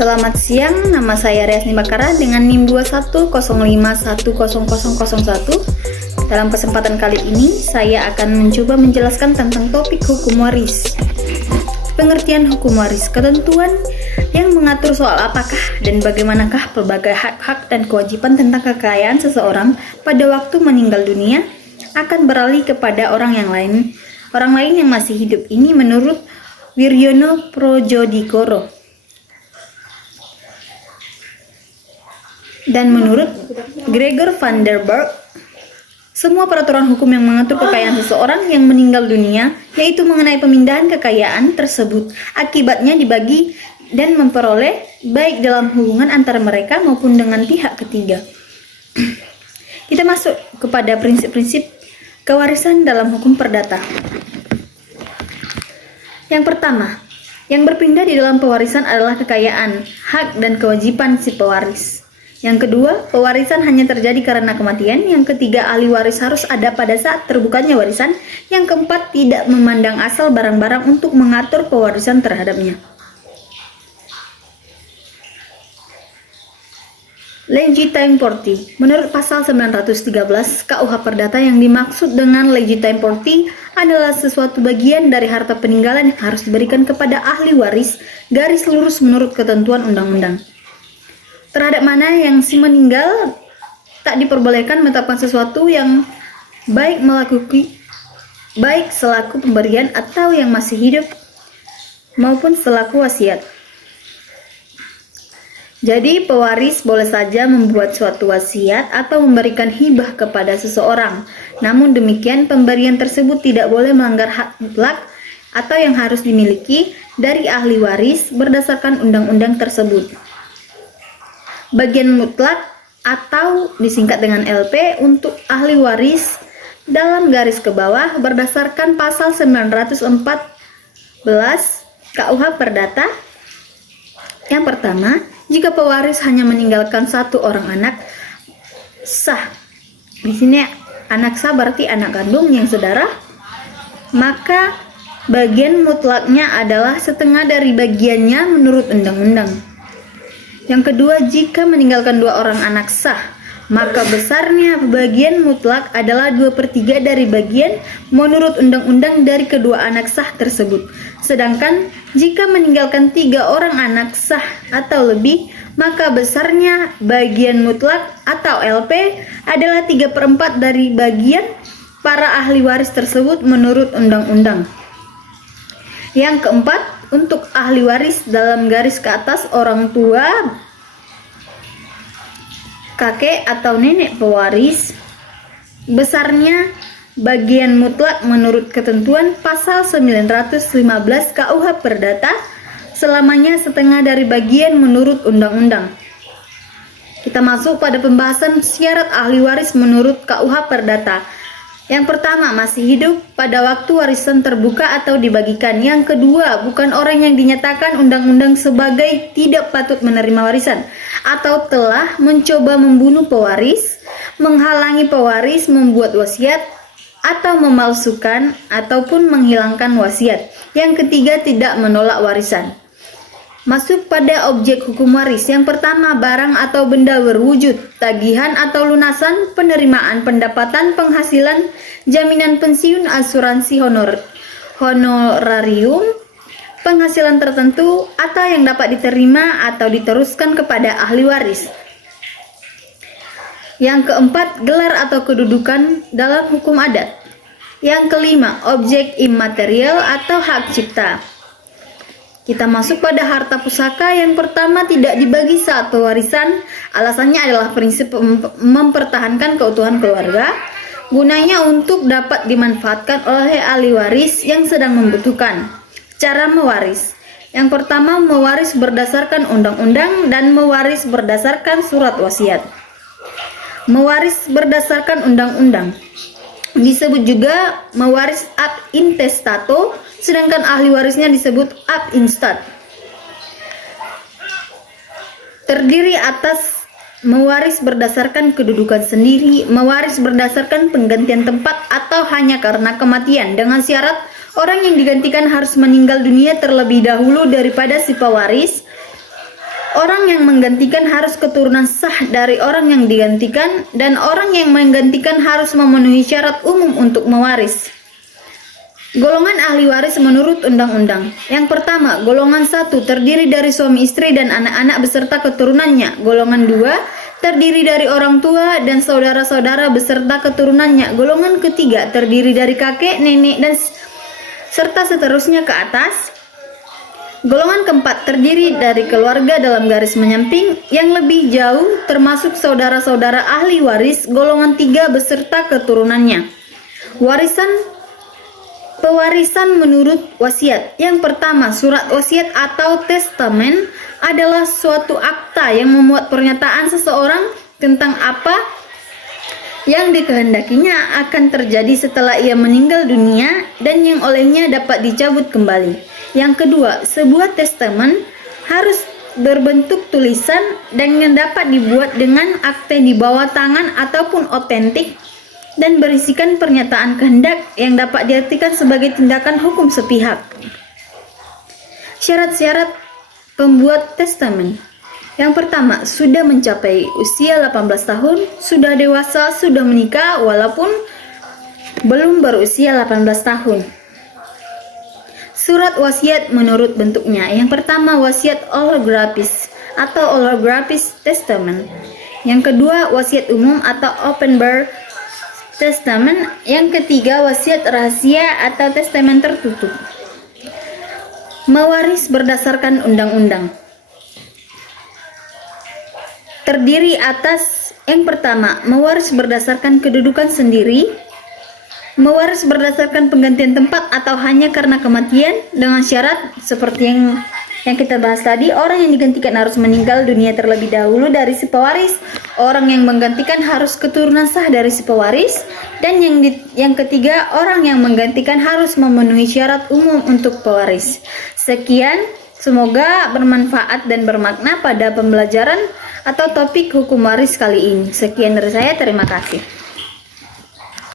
Selamat siang, nama saya Riasni Bakara dengan NIM 2105100001. Dalam kesempatan kali ini, saya akan mencoba menjelaskan tentang topik hukum waris. Pengertian hukum waris, ketentuan yang mengatur soal apakah dan bagaimanakah pelbagai hak-hak dan kewajiban tentang kekayaan seseorang pada waktu meninggal dunia akan beralih kepada orang lain yang masih hidup. Ini menurut Wiryono Projodikoro. Dan menurut Gregor van der Berg, semua peraturan hukum yang mengatur kekayaan seseorang yang meninggal dunia, yaitu mengenai pemindahan kekayaan tersebut, akibatnya dibagi dan memperoleh baik dalam hubungan antara mereka maupun dengan pihak ketiga. Kita masuk kepada prinsip-prinsip kewarisan dalam hukum perdata. Yang pertama, yang berpindah di dalam pewarisan adalah kekayaan, hak dan kewajiban si pewaris. Yang kedua, pewarisan hanya terjadi karena kematian. Yang ketiga, ahli waris harus ada pada saat terbukanya warisan. Yang keempat, tidak memandang asal barang-barang untuk mengatur pewarisan terhadapnya. Legitime Property. Menurut pasal 913 KUH Perdata, yang dimaksud dengan legitime property adalah sesuatu bagian dari harta peninggalan yang harus diberikan kepada ahli waris, garis lurus menurut ketentuan undang-undang. Terhadap mana yang si meninggal tak diperbolehkan menetapkan sesuatu yang baik selaku pemberian atau yang masih hidup maupun selaku wasiat. Jadi pewaris boleh saja membuat suatu wasiat atau memberikan hibah kepada seseorang. Namun demikian pemberian tersebut tidak boleh melanggar hak mutlak atau yang harus dimiliki dari ahli waris berdasarkan undang-undang tersebut. Bagian mutlak atau disingkat dengan LP untuk ahli waris dalam garis ke bawah berdasarkan pasal 914 KUH Perdata. Yang pertama, jika pewaris hanya meninggalkan satu orang anak sah, di sini anak sah berarti anak kandung yang saudara, maka bagian mutlaknya adalah setengah dari bagiannya menurut undang-undang. Yang kedua, jika meninggalkan dua orang anak sah, maka besarnya bagian mutlak adalah 2/3 dari bagian menurut undang-undang dari kedua anak sah tersebut. Sedangkan jika meninggalkan 3 orang anak sah atau lebih, maka besarnya bagian mutlak atau LP adalah 3/4 dari bagian para ahli waris tersebut menurut undang-undang. Yang keempat, untuk ahli waris dalam garis ke atas orang tua, kakek atau nenek pewaris, besarnya bagian mutlak menurut ketentuan pasal 915 KUH Perdata selamanya setengah dari bagian menurut undang-undang. Kita masuk pada pembahasan syarat ahli waris menurut KUH Perdata. Yang pertama, masih hidup pada waktu warisan terbuka atau dibagikan. Yang kedua, bukan orang yang dinyatakan undang-undang sebagai tidak patut menerima warisan atau telah mencoba membunuh pewaris, menghalangi pewaris membuat wasiat, atau memalsukan ataupun menghilangkan wasiat. Yang ketiga, tidak menolak warisan. Masuk pada objek hukum waris. Yang pertama, barang atau benda berwujud, tagihan atau lunasan, penerimaan pendapatan, penghasilan, jaminan pensiun, asuransi honorarium, penghasilan tertentu, atau yang dapat diterima atau diteruskan kepada ahli waris. Yang keempat, gelar atau kedudukan dalam hukum adat. Yang kelima, objek imaterial atau hak cipta. Kita masuk pada harta pusaka. Yang pertama, tidak dibagi saat pewarisan. Alasannya adalah prinsip mempertahankan keutuhan keluarga. Gunanya untuk dapat dimanfaatkan oleh ahli waris yang sedang membutuhkan. Cara mewaris. Yang pertama, mewaris berdasarkan undang-undang dan mewaris berdasarkan surat wasiat. Mewaris berdasarkan undang-undang disebut juga mewaris ab intestato, sedangkan ahli warisnya disebut ab instat. Terdiri atas mewaris berdasarkan kedudukan sendiri, mewaris berdasarkan penggantian tempat atau hanya karena kematian, dengan syarat orang yang digantikan harus meninggal dunia terlebih dahulu daripada si pewaris. Orang yang menggantikan harus keturunan sah dari orang yang digantikan, dan orang yang menggantikan harus memenuhi syarat umum untuk mewaris. Golongan ahli waris menurut undang-undang. Yang pertama, golongan 1 terdiri dari suami istri dan anak-anak beserta keturunannya. Golongan 2 terdiri dari orang tua dan saudara-saudara beserta keturunannya. Golongan ketiga terdiri dari kakek, nenek, dan serta seterusnya ke atas. Golongan keempat terdiri dari keluarga dalam garis menyamping yang lebih jauh termasuk saudara-saudara ahli waris. Golongan 3 beserta keturunannya. Pewarisan menurut wasiat. Yang pertama, surat wasiat atau testamen adalah suatu akta yang memuat pernyataan seseorang tentang apa yang dikehendakinya akan terjadi setelah ia meninggal dunia dan yang olehnya dapat dicabut kembali. Yang kedua, sebuah testamen harus berbentuk tulisan dan yang dapat dibuat dengan akte di bawah tangan ataupun otentik dan berisikan pernyataan kehendak yang dapat diartikan sebagai tindakan hukum sepihak. Syarat-syarat pembuat testamen. Yang pertama, sudah mencapai usia 18 tahun, sudah dewasa, sudah menikah walaupun belum berusia 18 tahun. Surat wasiat menurut bentuknya. Yang pertama, wasiat holografis atau holographic testament. Yang kedua, wasiat umum atau open bar testament. Yang ketiga, wasiat rahasia atau testamen tertutup. Mewaris berdasarkan undang-undang. Terdiri atas yang pertama, mewaris berdasarkan kedudukan sendiri, mewaris berdasarkan penggantian tempat atau hanya karena kematian dengan syarat seperti yang kita bahas tadi, orang yang digantikan harus meninggal dunia terlebih dahulu dari si pewaris, orang yang menggantikan harus keturunan sah dari si pewaris, dan yang ketiga, orang yang menggantikan harus memenuhi syarat umum untuk pewaris. Sekian, semoga bermanfaat dan bermakna pada pembelajaran atau topik hukum waris kali ini. Sekian dari saya, terima kasih.